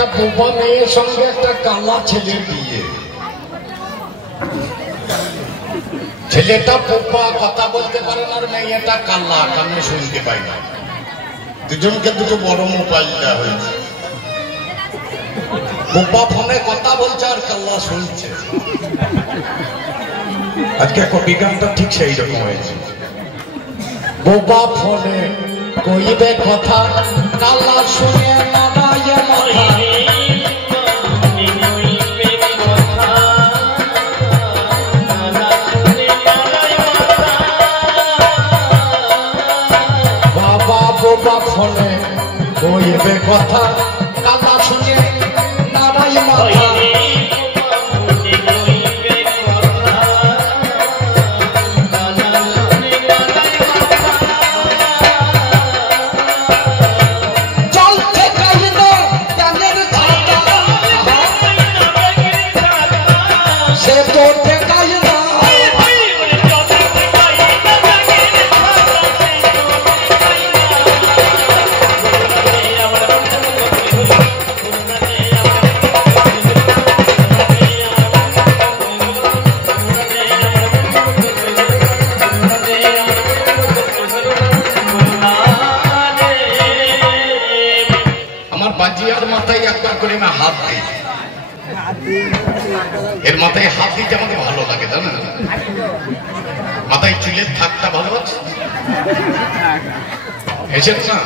একটা বোবা মেয়ের সঙ্গে একটা কালা ছেলের বিয়ে। ছেলেটা বোবা, কথা বলতে পারে না, আর মেয়েটা কালা, কানে শুনতে পায় না। দুজনকে দুটো বড় মোবাইল দেওয়া হয়েছে। বোবা ফোনে কথা বলছে আর কাল্লা শুনছে। আজকে কবিগানটা ঠিক সেই রকম হয়েছে। বোবা ফোনে কইবে কথা, কাল্লা শুনে নাড়ায় মাথা। বাবা বোবা ফোনে কইবে কথা, কাল্লা শুনে নাড়ায় মাথা। বাজিয়ার মাথায় একবার করে না হাত দিই, এর মাথায় হাত দিতে আমাকে ভালো লাগে, জানেন? মাথায় চুলের থাকটা ভালো আছে, এসেছে না?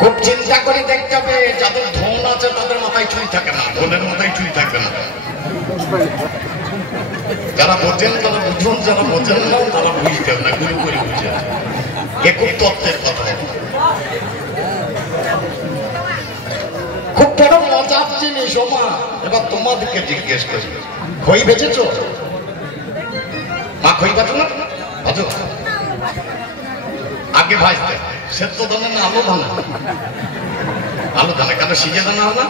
খুব চিন্তা করে দেখতে হবে, যাদের ধন আছে তাদের মাথায় চুল থাকে না, ধনের মাথায় চুল থাকবে না। যারা বোঝেন তারা বুঝুন, যারা বোঝেন না তারা বুঝতে হবে না, গুরু করে বুঝে। এ খুব তত্ত্বের কথা, খুব বড় মজার জিনিস। ওমা, এবার তোমাদেরকে জিজ্ঞেস করি, খই বেচেছ? মা খই বাজো না? বাজো? আগে ভাজতে সেদ্ধ দানা না আলু দানা? আলু দানা, কেন সিজে দানা হবে না?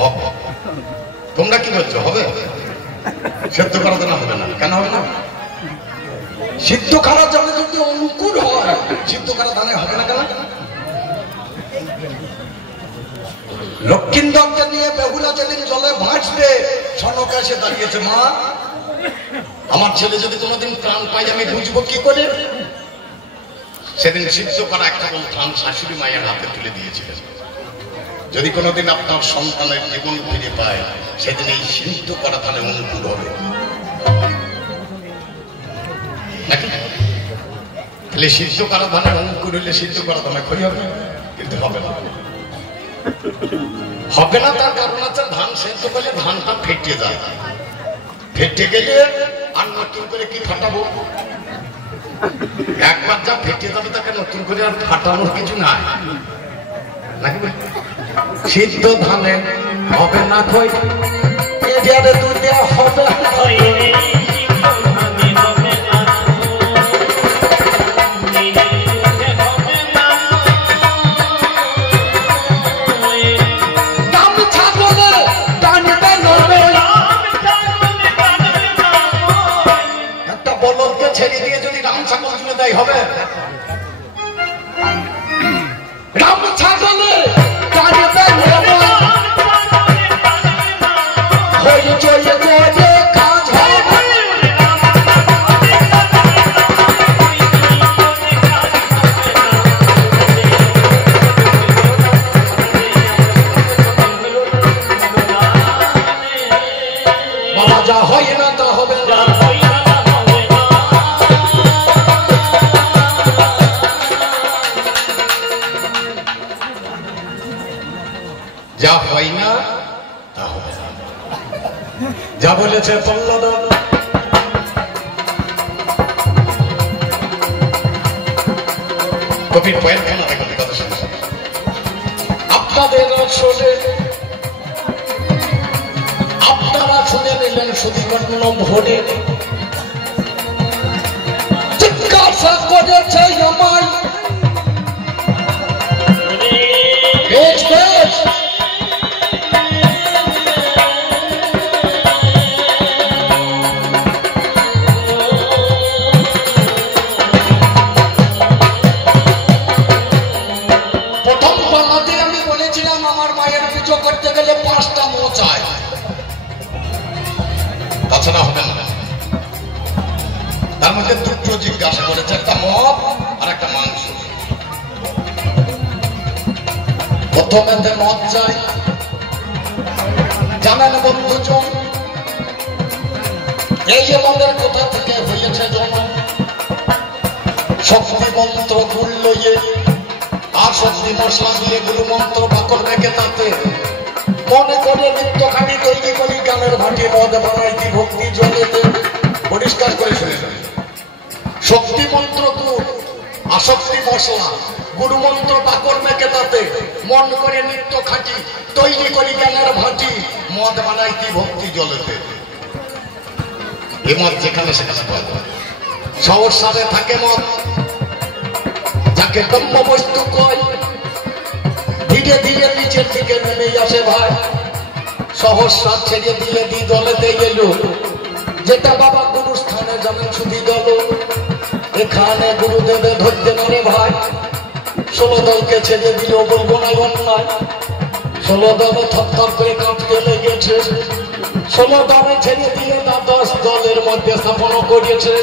হবে। তোমরা কি করছো? হবে? সেদ্ধ করা দানা হবে না, কেন হবে না? সিদ্ধ করা জলে যদি অনুকূল হয়, সিদ্ধ করা দানে হবে না কেন? লক্ষ্মীন্দরকে নিয়ে বেহুলা যেদিন জলে ভাসবে, সনক এসে দাঁড়িয়েছে, মা আমার ছেলে যদি কোনোদিন প্রাণ পাই আমি বুঝবো কি করে? সেদিন সিদ্ধ করা একটা ধান শাশুড়ি মায়ের হাতে তুলে দিয়েছিলেন। যদি কোনোদিন আপনার সন্তানের জীবন ফিরে পায়, সেদিন এই সিদ্ধ করা ধানে অনুকূল হবে। তাহলে সিদ্ধ করা ধানে অনুকূল হলে সিদ্ধ করা ধানে ক্ষতি হবে, কিন্তু হবে না। হবে না তার কারণ আছে, ধান সেদ্ধ করলে ধানটা ফেটে যায়, ফেটে গেলে আর নতুন করে কি ফাটাবো? একবার যা ফেটে যাবে তাকে নতুন করে আর ফাটানোর কিছু নাই, নাকি? সিদ্ধ ধানে হবে না খই, এবারে দুনিয়া হবে খই। ছেড়ে দিয়ে যদি রাম ছাগল তুলে দেয় হবে? রাম ছাগলে কাজ হবে। বাবা, যা হয় না তা হবে না। যা হয় না তা হবে না, যা বলেছে পল্লব। কবির পয়েন্টখানা দেখো, কথা শুনছে আপনাদের শুনে, আপনারা শুনে নিলেন সুদীপন্ন ভোরে জিজ্ঞাসা করেছে আমায়, প্রথম পালাতে আমি বলেছিলাম আমার মায়ের পুজো করতে গেলে 5টা মো চাই, তাছাড়া হবে না। তার মধ্যে দুটো জিজ্ঞাসা করেছে, একটা মদ আর একটা মাংস। প্রথমেতে মদ চাই। জানেন বন্ধুজন, এই মদের কোথা থেকে হয়েছে জন্ম? শক্তি মন্ত্র গুল লইয়ে আর শক্তি মশলা দিয়ে গুরু মন্ত্র বাকর রেখে তাতে মনে করে নিত্যখানি তৈরি করি গানের ভাটি মদ বানাইতি ভক্তি জলেতে। পরিষ্কার করে শুনে শক্তি মন্ত্র গুড় আসক্তি মশলা গুরু মন্ত্র বাকর মেখে তাতে মন করে নিত্য খাটি তৈরি করি জ্ঞানের ভাটি মদ বানাইতি ভক্তি জলেতে। এ মদ যেখানে সেখানে পাওয়া যায়। শহর সাথে থাকে মদ, যাকে ব্রহ্ম বস্তু কয়, ধীরে ধীরে নিচের দিকে নেমে আসে ভাই। সহস্রাত ছেড়ে দিলে দি দলেতে গেল, যেটা বাবা গুরু স্থানে যাবেন শুধু দল। এখানে গুরুদেবে ধরতে পারে ভাই, 16 দলকে ছেড়ে দিল বলবো না অন্যায়। 16 দলে থরথর করে কাঁপতে লেগেছে, 16 দলে ছেড়ে দিলে 10 দলের মধ্যে স্থাপন করিয়েছে।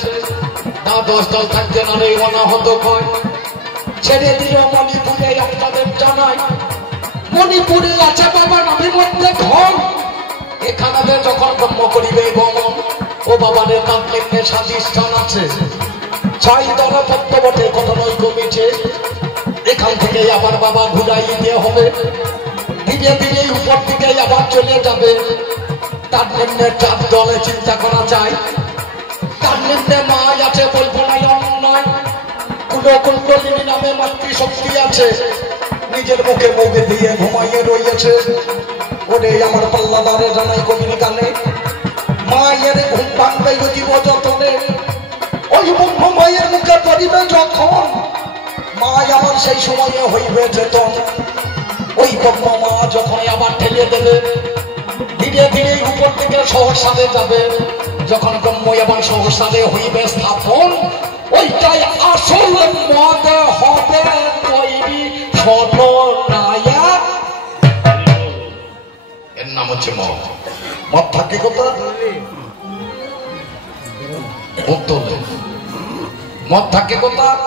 10 দল থাকতে না রে অনাহত কয়, ছেড়ে দিল মণিপুরে আপনাদের জানাই। মণিপুরে আছে বাবা নামের মধ্যে ধন, এখানে যখন ব্রহ্ম করিবে গমন। ও বাবারে তার নিম্নে 7 স্থান আছে, 6 দলে পদ্ম বটে কত নয় কমিছে। এখান থেকে আবার বাবা ঘুরাই দিতে হবে, ধীরে ধীরে উপর দিকে আবার চলে যাবে। তার নিম্নে 4 দলে চিন্তা করা যায়, তার নিম্নে মা আছে বলবো না অন্যায়। কুণ্ডলিনী নামে মাতৃশক্তি আছে, নিজের মুখে মুখে দিয়ে ঘুমাইয়ে রয়েছে। ওরে আমার পাল্লাদারে জানাই কবির গানে, মায়ের ঘুম ভাঙবে জীব যতনে। ওই ব্রহ্ম মায়ের মুখে পড়িবে যখন, মা আমার সেই সময়ে হইবে চেতন। ওই ব্রহ্ম মা যখন আবার ঠেলে দেবে, ধীরে ধীরে উপর থেকে সহস্রাতে যাবে। যখন ব্রহ্ম আবার সহস্রাতে হইবে স্থাপন, ওইটাই আসল মদ হবে তৈরি খলনায়ক। এর নাম হচ্ছে মদ। মদ থাকে কোথায়? বোতলে। মদ থাকে কোথায়?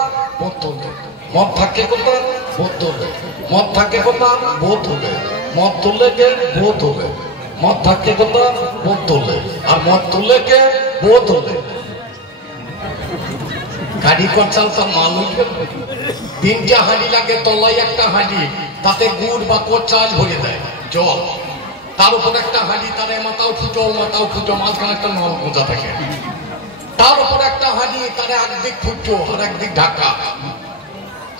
বোতলে। মদ থাকে কোথায়? বোতলে। মদ থাকে কোথায়? বোতলে। মদ তুলে কে? বোতলে। মদ থাকে কোথায়? বোতলে। আর মদ তুলে কে? বোতলে। গাড়ি করছাল তার মানুষ 3টা হাঁড়ি লাগে, তলায় একটা হাঁড়ি, তাতে গুড় বা চাল ভরে দেয় জল। তার উপর একটা হাঁড়ি, তারে মাথাও ফুটো মাঝখানে একটা নল গোঁজা থাকে। তার উপর একটা হাঁড়ি, তারে একদিক ফুটো আর একদিক ঢাকা।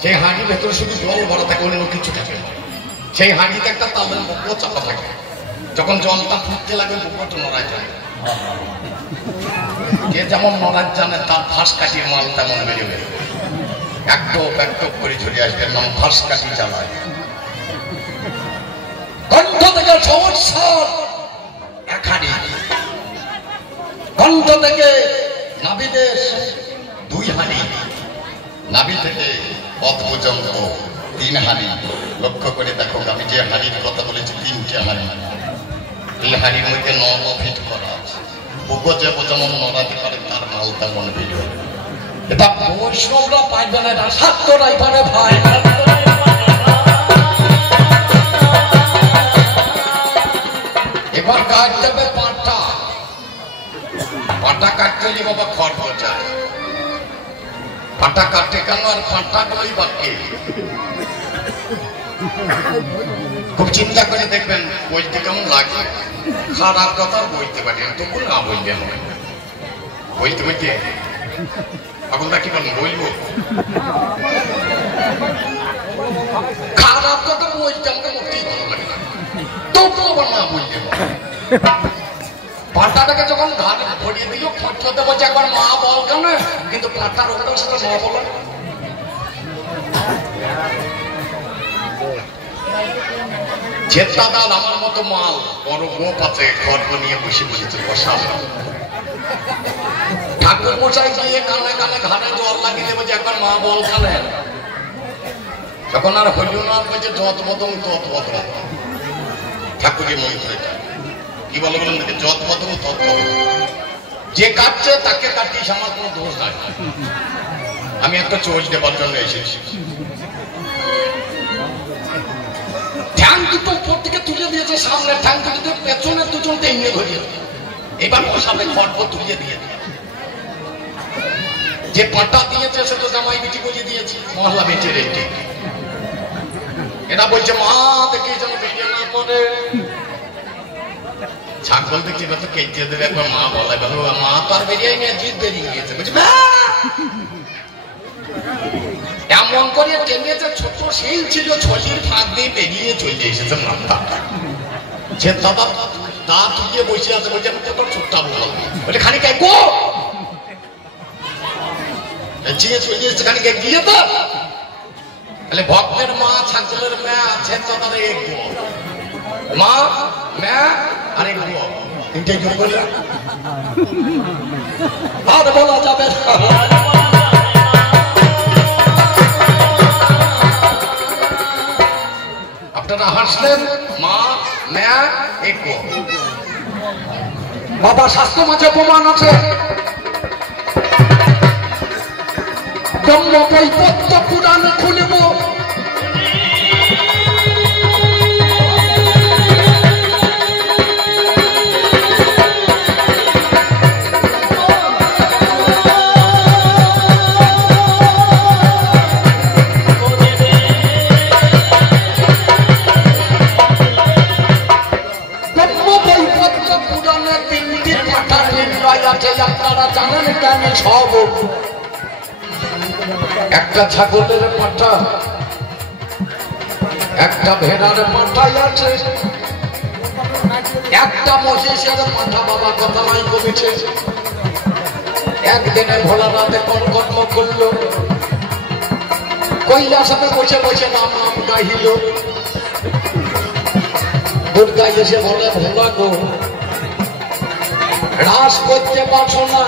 সেই হাঁড়ির ভেতরে শুধু জল ভরা থাকে, অন্য কিছু থাকে। সেই হাঁড়িতে একটা তালের মুখো চাপা থাকে, যখন জলটা ফুটতে লাগে মুখটা নড়ায় যায়। যে যেমন নড়ার জানে তার ফাঁস কাটিয়ে মাল তেমন বেরোবে, একটু করে চলে আসবে, নাম ফাঁস কাটি জ্বালায়। কণ্ঠ থেকে সংসার এক হাঁড়ি, কণ্ঠ থেকে নাভিদের 2 হাঁড়ি, নাভি থেকে পথ পর্যন্ত 3 হাঁড়ি। লক্ষ্য করে দেখো, আমি যে হাঁড়ির কথা বলেছি 3টে হাঁড়ি। এই হাঁড়ির মধ্যে 9 ফিট করা আছে। যে যেমন নড়াতে পারে তার মাল তেমন বেরোবে। এটা বৈষ্ণবরা পাইবে না, এটা শাক্তরাই পারে ভাই। এবার কাটতে হবে পাটা। পাটা কাটতে হলে বাবা খড় যায়। পাটা কাটতে কেন? আর পাটা কই বাকি? খুব চিন্তা করে দেখবেন বইতে কেমন লাগে। খারাপ কথা বইতে পারি তবু না বললে নয়। বইতে এখন কি বলেন বলবো? খারাপ কথা বইতে আমাকে মোটেই ভালো লাগে না, তবু আবার না বললে। পাটাটাকে যখন ঘাড়ে ভরিয়ে দিল, খরচতে বলছে একবার মা বল কেন, কিন্তু পাটার ওটার সাথে মা বলে। চেতাদার আমার মতো মাল বড় গোপ আছে, খড় নিয়ে বসে বসেছে বসা। ঠাকুর মশাই গিয়ে কানে কানে ঘাড়ে জল লাগিয়ে দেবে যে একবার মা বল কানে। তখন আর হইল না, বলছে যত বদল তত বদল। ঠাকুরকে মনে করে কি বলে বলেন দেখে, যত বদল তত বদল। যে কাটছে তাকে কাটিস, আমার কোনো দোষ নাই। আমি একটা চোজ দেবার জন্য এসেছি। ঠ্যাং দুটো উপর থেকে তুলে দিয়েছে, সামনে ঠ্যাং দুটো পেছনের দুজন টেনে ধরিয়েছে। এবার বসাবে খড় তুলিয়ে দিয়ে, যে পাটা দিয়েছে সে তো জামাই বিটি বলে দিয়েছে, মহল্লা বেঁচে রেটে। এটা বলছে মা দেখে যেন বেরিয়ে না পড়ে। ছাগল দেখছি তো কেটে দেবে, একবার মা বলে মা তো আর বেরিয়ে নিয়ে জিদ বেরিয়ে গিয়েছে। বলছে এমন করে টেনেছে, ছোট শিল ছিল, ছলির ফাঁক দিয়ে বেরিয়ে চলে এসেছে মাথা। সে দাদা তা তুলিয়ে বসে আছে, বলছে আমি তো ছোট্টা বল, বলে খানিক গো জিয়ে চলে এসেছে, খানিক গিয়ে তো বলে ভক্তের মা ছাগলের মা আছে, দাদা এক গো মা মা আর এক গো, তিনটে জোর করলে আর বলা যাবে না। আপনারা হাসলেন, মা মা এক গো। বাবা শাস্ত্র মাঝে প্রমাণ আছে, ব্রহ্ম কৈবর্ত পুরাণ খুলিব, আপনারা জানেন কেন সব। একটা ছাগলের পাঠা, একটা ভেড়ার পাঠাই আছে, একটা মহিষের পাঠা। বাবা কথা নাই কমেছে। একদিনে ভোলা রাতে কোন কর্ম করলো, কৈলাসে বসে বসে নাম নাম গাইল। দুর্গা এসে বলে ভোলা গো রাস করতে পারছো না,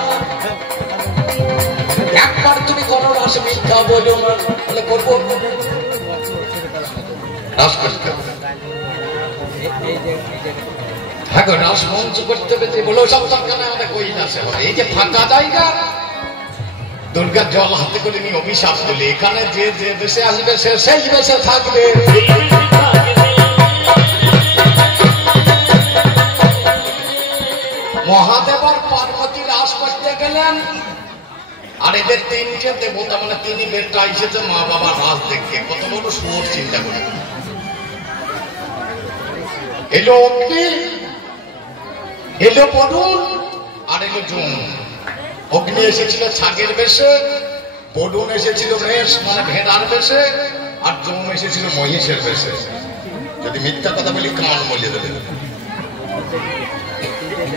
একবার তুমি করো রাস, মিথ্যা বলো না। বলে করবো, রাস করতে হ্যাঁ গো, রাস মঞ্চ করতে হবে। বলো সব দরকার নেই, আমাদের কৈলাসে হবে। এই যে ফাঁকা জায়গা, দুর্গার জল হাতে করে নিয়ে অভিশাপ দিলে, এখানে যে যে দেশে আসবে সে সেই দেশে থাকবে। মহাদেব আর পার্বতী রাস করতে গেলেন, আর এদের তিনটে দেবতা মানে তিনি বেরটা এসেছে মা বাবা রাস দেখতে। কত বড় সুর চিন্তা করে। এলো অগ্নি, এলো বরুণ, আর এলো জুন। অগ্নি এসেছিল ছাগের বেশে, বরুণ এসেছিল মেষ মানে ভেড়ার বেশে, আর জুন এসেছিল মহিষের বেশে। যদি মিথ্যা কথা বলি কান মলিয়ে দেবে।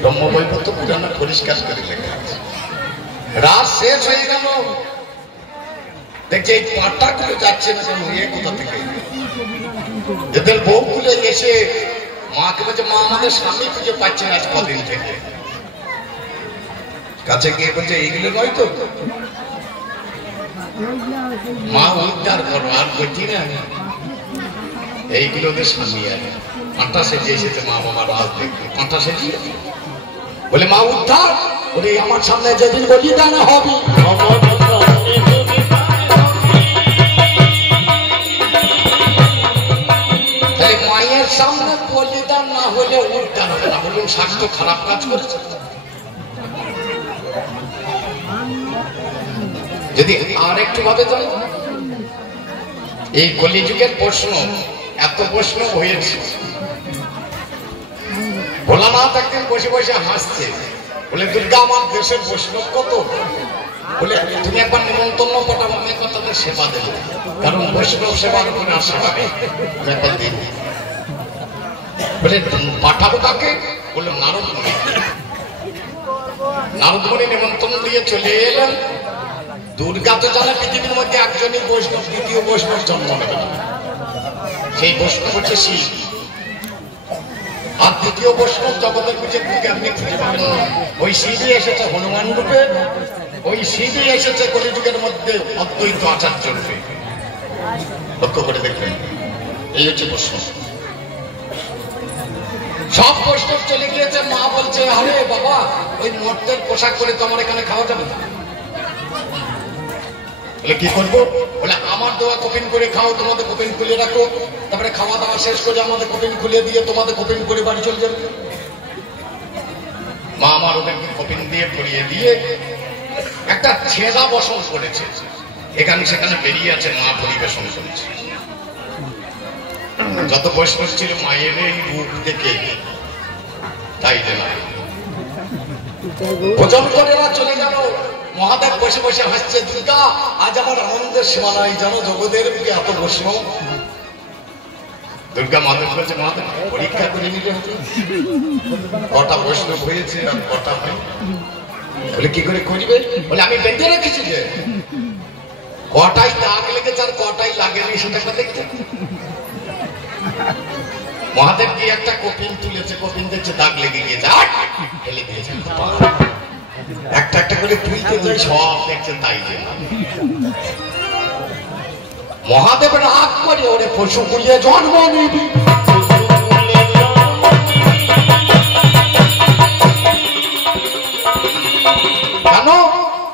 ব্রহ্মবৈবর্ত পুরাণে পরিষ্কার করে লেখা আছে। রাত শেষ হয়ে গেল, দেখছি এই পাটা গুলো যাচ্ছে না কেন, এ কোথা থেকে? এদের বউ গুলো এসে মাকে বলছে মা আমাদের স্বামী খুঁজে পাচ্ছে না আজ কদিন থেকে। কাছে গিয়ে বলছে এইগুলো নয় তো, মা উদ্ধার করো। আর বলছি না এইগুলো ওদের স্বামী। আর পাঁটা সেজে এসেছে মা বাবা রাত দেখবে, পাঁটা সেজিয়ে বলে মা উদ্ধার। ওরে আমার সামনে যেদিন বলিদান হবে, তাহলে মায়ের সামনে বলিদান না হলে উদ্ধার হবে না। বলুন স্বাস্থ্য খারাপ কাজ করেছে। যদি আর একটু ভাবে যাই, এই কলিযুগের প্রশ্ন, এত প্রশ্ন হয়েছে। ভোলানাথ একদিন বসে বসে হাসছে, বলে দুর্গা আমার দেশের বৈষ্ণব কত, বলে তুমি একবার নিমন্ত্রণ পাঠাবো, আমি একবার তাদের সেবা দেবো, কারণ বৈষ্ণব সেবার উপরে আর সেবা নেই। বলে পাঠাবো কাকে? বললো নারদমণি। নারদমণি নিমন্ত্রণ দিয়ে চলে এলেন। দুর্গা তো জানে পৃথিবীর মধ্যে একজনই বৈষ্ণব, দ্বিতীয় বৈষ্ণব জন্ম নেবে না। সেই বৈষ্ণব হচ্ছে শিব, আর দ্বিতীয় বৈষ্ণব জগতের খুঁজে আপনি খুঁজে পাবেন না। ওই শিবই এসেছে হনুমান রূপে, ওই শিবই এসেছে কলিযুগের মধ্যে অদ্বৈত আচার্য রূপে। লক্ষ্য করে দেখবেন। এই হচ্ছে প্রশ্ন। সব বৈষ্ণব চলে গিয়েছে, মা বলছে আরে বাবা ওই মর্তের পোশাক করে তো আমার এখানে খাওয়া যাবে না। বলে কি করবো? বলে আমার দেওয়া কপিন করে খাও, তোমাদের কপিন খুলে রাখো, তারপরে খাওয়া দাওয়া শেষ করে আমাদের কপিন খুলে দিয়ে তোমাদের কপিন করে বাড়ি চলে যাবে। মা আমার ওদেরকে কপিন দিয়ে পরিয়ে দিয়ে একটা ছেঁড়া বসন করেছে, এখানে সেখানে বেরিয়ে আছে, মা পরিবেশন করেছে। যত বৈষ্ণব ছিল মায়ের এই রূপ দেখে তাই যে না ভোজন করে চলে গেল। মহাদেব বসে বসে হাসছে, দুর্গা আজ আমার আনন্দের সীমা নাই, জানো জগতের বুকে এত বৈষ্ণব। দুর্গা মাধব বলছে মহাদেব পরীক্ষা করে নিলে হতো, কটা বৈষ্ণব হয়েছে আর কটা হয়। বলে কি করে করবে? বলে আমি বেঁধে রেখেছি যে কটাই দাগ লেগেছে আর কটাই লাগেনি সেটা দেখতে। মহাদেব কি একটা কপিন তুলেছে, কপিন দেখছে দাগ লেগে গিয়েছে, ফেলে দিয়েছে। একটা একটা করে তুলতে যাই, সব দেখছে তাই। মহাদেব রাগ করে ওরে পশু কুলিয়ে জন্ম নিবি। কেন?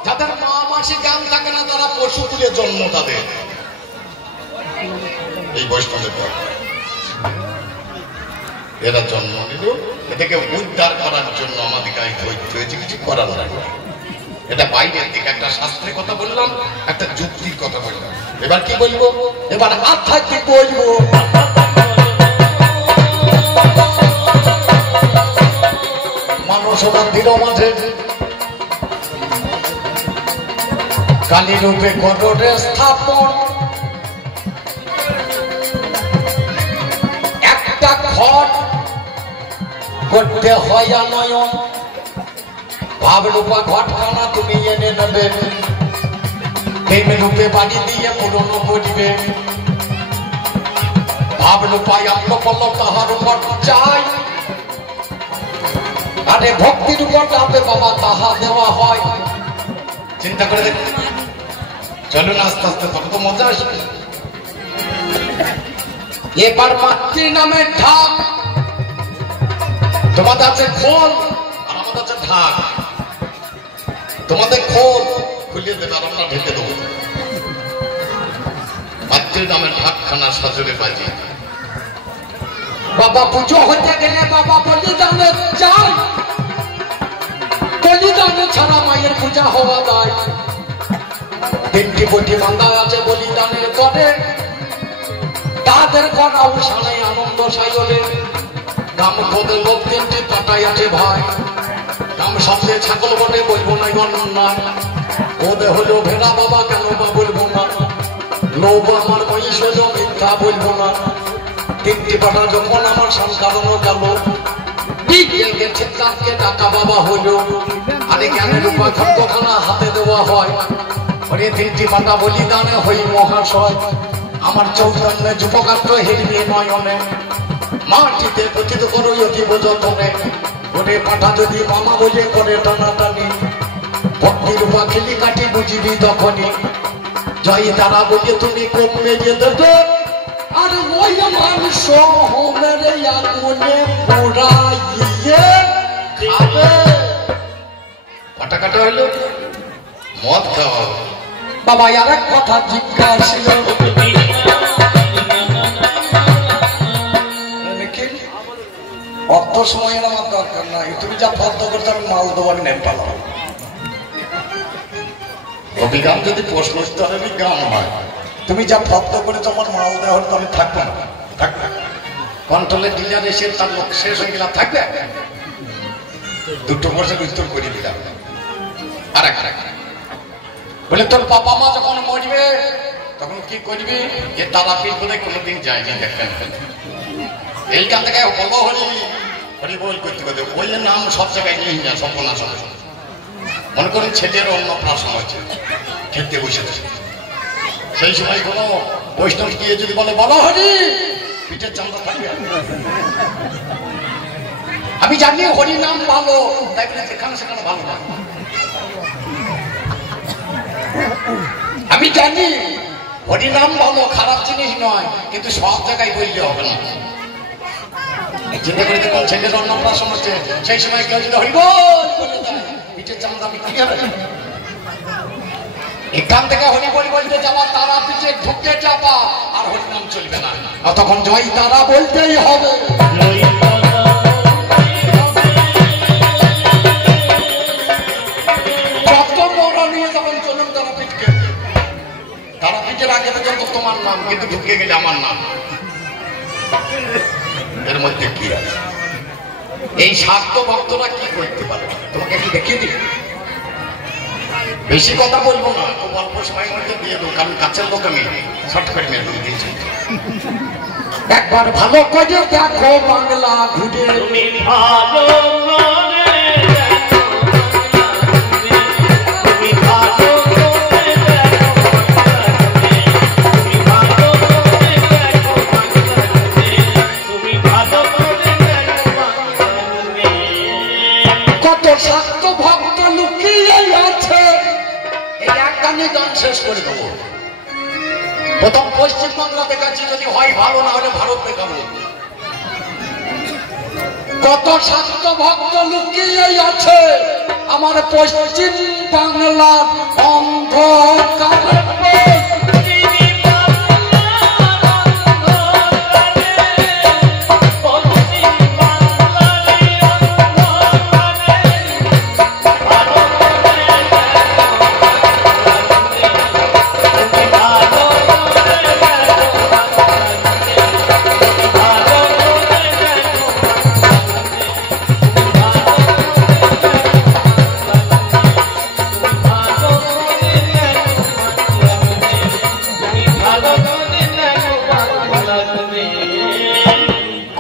যাদের মা মাসি জ্ঞান থাকে না তারা পশু কুলিয়ে জন্ম তাদের। এই বৈষ্ণবের এরা জন্ম নিল, এটাকে উদ্ধার করার জন্য আমাদেরকে ধৈর্য হয়েছে, কিছু করার লাগে। এটা বাইরের দিকে একটা শাস্ত্রের কথা বললাম, একটা যুক্তির কথা বললাম। এবার কি বলবো? এবার আধ্যাত্মিক বলবো। মানুষ মন্দির মাঝে কালী রূপে গড়ে স্থাপন, একটা ঘট করতে হয় নয়ন, ভাব রূপা ঘটখানা তুমি এনে নেবে, প্রেম রূপে বাড়ি দিয়ে পুরনো করিবে, ভাব রূপায় আত্মপল তাহার উপর চাই, আরে ভক্তির উপর যাবে বাবা তাহা দেওয়া হয়। চিন্তা করে দেখ, চলুন আস্তে আস্তে তত মজা আসবে। এবার মাতৃ নামে ঢাক, তোমাদের আছে খোল আর আমাদের আছে ঢাক। তোমাদের খোল খুলিয়ে দেবে আর আমরা ঢেকে দেবো। মাতৃ নামে ঢাকখানা সাজরে বাজি। বাবা পুজো হতে গেলে বাবা বলিদানে চাই, বলিদানে ছাড়া মায়ের পূজা হওয়া দায়। তিনটি বটি বান্ধা আছে বলিদানের পরে, তাদের করাও সালাই আনন্দ সাইলে। গাম খোদের লোক তিনটি পাটাই আছে ভাই, গাম শব্দে ছাগল বটে বলবো না নয়, ওদের হলো ভেড়া বাবা কেন বা বলবো না, লোভ আমার মহিষ হলো মিথ্যা বলবো না। তিনটি পাটা যখন আমার সংসারণও গেল, বিজ্ঞানকে চিত্তাকে টাকা বাবা হলো, আরে জ্ঞানের উপর খাদ্যখানা হাতে দেওয়া হয়। ওরে তিনটি পাটা বলিদানে হই মহাশয়, আমার চৌদ্দে যুবকাত্র হেরিয়ে নয়নে, মাটিতে পতিত করো অতীব যতনে। ওরে পাঠা যদি মামা বলে করে টানাটানি, ভক্তির উপা খেলি কাটি বুঝিবি তখনই, জয় তারা বলে তুমি কম মেরিয়ে দেবে, আর ওই মানুষ মেরে আগুনে পোড়াইয়ে খাবে। কাটা কাটা হলো মদ খাওয়া। বাবা আর এক কথা জিজ্ঞাসা, অত সময়ের আমার দরকার নাই, তুমি যা ফর্দ করতে আমি মাল দেবার নেপাল। অভিগান যদি প্রশ্ন স্তরেরই গান হয়, তুমি যা ফর্দ করে তোমার মাল দেওয়ার তো আমি থাকবো না, থাকবে কন্ট্রোলে ডিলার এসে তার লোক শেষ হয়ে গেলাম থাকবে। দুটো বছর উত্তর করে দিলাম। আর এক বলে তোর বাবা মা যখন মরবে তখন কি করবি? যে তারাপীঠ বোধহয় কোনোদিন যায়নি, দেখবেন এইখান থেকে বলো হরি হরি বল করতে করতে ওই নাম সব জায়গায় নিয়ে যায়। সম্পূর্ণ মনে করেন ছেলের অন্নপ্রাশন হয়েছে, খেতে বসেছে, সেই সময় কোনো বৈষ্ণব গিয়ে যদি বলে বলো হরি, পিঠের চামড়া থাকবে। আমি জানি হরি নাম ভালো, তাই বলে যেখানে সেখানে ভালো না। আমি জানি হরিনাম ভালো, খারাপ জিনিস নয়, কিন্তু সব জায়গায় বললে হবে না। চিন্তা করে দেখুন, ছেলের অন্নপ্রাশন হচ্ছে, সেই সময় কেউ যদি হরিবল বলে দেয়, পিঠের চামড়া বিক্রি হবে। এখান থেকে হরিবল বলতে যাওয়া, তারা পিঠে ঢুকে যাবা, আর হরিনাম চলবে না, তখন জয় তারা বলতেই হবে। যত বড় নিয়ে যাবেন চলুন তারাপীঠকে, তারাপীঠের আগে পর্যন্ত তোমার নাম, কিন্তু ঢুকে গেলে আমার নাম। এর মধ্যে কি আছে? এই স্বার্থ ভক্তরা কি করতে পারে তোমাকে একটু দেখিয়ে দিই। বেশি কথা বলবো না, খুব অল্প সময়ের মধ্যে দিয়ে দেবো, কারণ কাছের লোক আমি শর্টকাট মেরে দিয়েছি। একবার ভালো করে দেখো বাংলা ঘুরে, কত স্বার্থ ভক্ত লুকিয়ে আছে। এই এক গানে গান শেষ করে দেবো। প্রথম পশ্চিমবাংলা দেখাচ্ছি, যদি হয় ভালো, না হলে ভারত দেখাবো। কত স্বার্থ ভক্ত লুকিয়ে আছে আমার পশ্চিম বাংলার অন্ধকারে।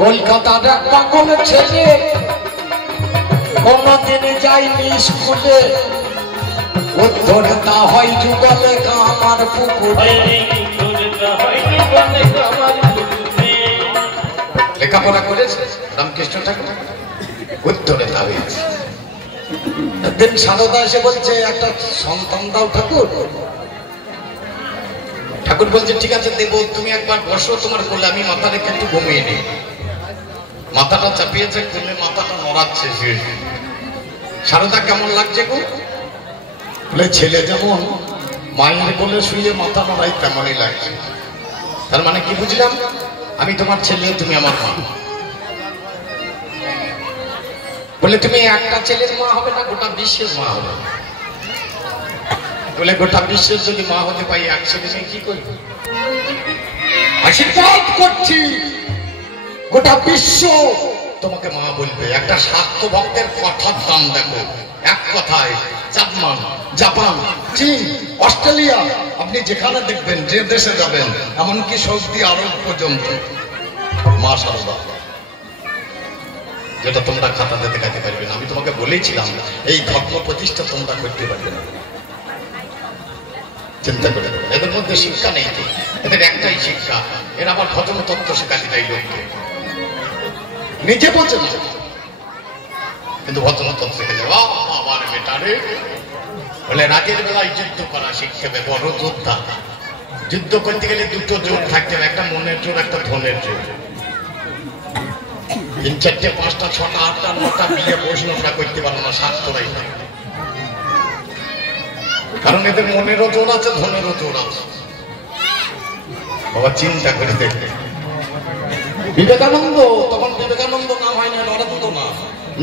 কলকাতার এক পাগল ছেলে কোনদিন যায়নি স্কুলে, উদ্ধরতা হয় যুগলে আমার পুকুরে। লেখাপড়া করেছে রামকৃষ্ণ ঠাকুর, উদ্ধরতা হয়েছে। একদিন সারদা এসে বলছে, একটা সন্তান দাও ঠাকুর। ঠাকুর বলছে, ঠিক আছে দেবো, তুমি একবার বসো তোমার কোলে, আমি মাথা রেখে একটু ঘুমিয়ে নিই। মাথাটা চাপিয়েছে, কোলে মাথাটা নড়াচ্ছে। সারদা কেমন লাগছে গো? বলে, ছেলে যেমন মায়ের কোলে শুয়ে মাথা নড়াই তেমনই লাগছে। তার মানে কি বুঝলাম? আমি তোমার ছেলে, তুমি আমার মা। বলে, তুমি একটা ছেলের মা হবে না, গোটা বিশ্বের মা হবে। বলে, গোটা বিশ্বের যদি মা হতে পারি, এক ছেলে কি করবো? আশীর্বাদ করছি, গোটা বিশ্ব তোমাকে মা বলবে। একটা স্বার্থ ভক্তের কথার দাম দেখো। এক কথায় জাপান, চীন, অস্ট্রেলিয়া, আপনি যেখানে দেখবেন, যে দেশে যাবেন, এমনকি সৌদি আরব পর্যন্ত মা সারদা, যেটা তোমরা খাতাতে দেখাতে পারবে না। আমি তোমাকে বলেছিলাম, এই ধর্ম প্রতিষ্ঠা তোমরা করতে পারবে না। চিন্তা করে, এদের মধ্যে শিক্ষা নেই তো, এদের একটাই শিক্ষা, এরা আবার ভজন তত্ত্ব শেখাতে চাই লোককে। নিজে বলছে না, কিন্তু ভজন তত্ত্ব শিখে যাবে। আমার বেটারে বলে, রাতের বেলায় যুদ্ধ করা শিখতে হবে, বড় যোদ্ধা। যুদ্ধ করতে গেলে দুটো জোর থাকতে হবে, একটা মনের জোর, একটা ধনের জোর। 3, 4, 5, 6, 8, 9 বিয়ে প্রশ্নটা করতে পারো না, স্বার্থরাই না। কারণ এদের মনেরও জোর আছে, ধনেরও জোর আছে। বাবা চিন্তা করে দেখবে, বিবেকানন্দ, তখন বিবেকানন্দ নাম হয় না, নরেন্দ্র না।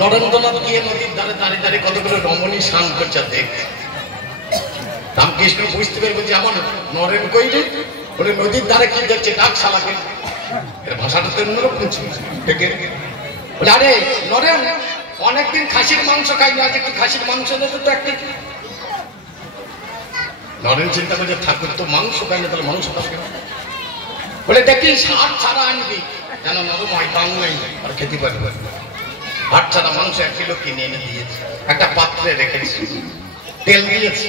নরেন্দ্রনাথ গিয়ে নদীর ধারে দাঁড়িয়ে দাঁড়িয়ে কতগুলো রমণী স্নান করছে দেখ। রামকৃষ্ণ বুঝতে পেরে যে আমার নরেন কইরে, বলে নদীর ধারে কি দেখছে, ডাক শালাকে। এর ভাষাটা তো অন্যরকম ছিল। বলে, আরে নরেন, অনেকদিন খাসির মাংস খাইনি, আজ একটু খাসির মাংস দিতে তো একটা। নরেন চিন্তা করছে, ঠাকুর তো মাংস খাইনি, তাহলে মাংস খাবে। বলে, দেখি হাট ছাড়া আনবি, যেন নরম হয়, বাংলাই আর খেতে পারবে। হাট ছাড়া মাংস 1 কিলো কিনে এনে দিয়েছে, একটা পাত্রে রেখেছি, তেল দিয়েছে,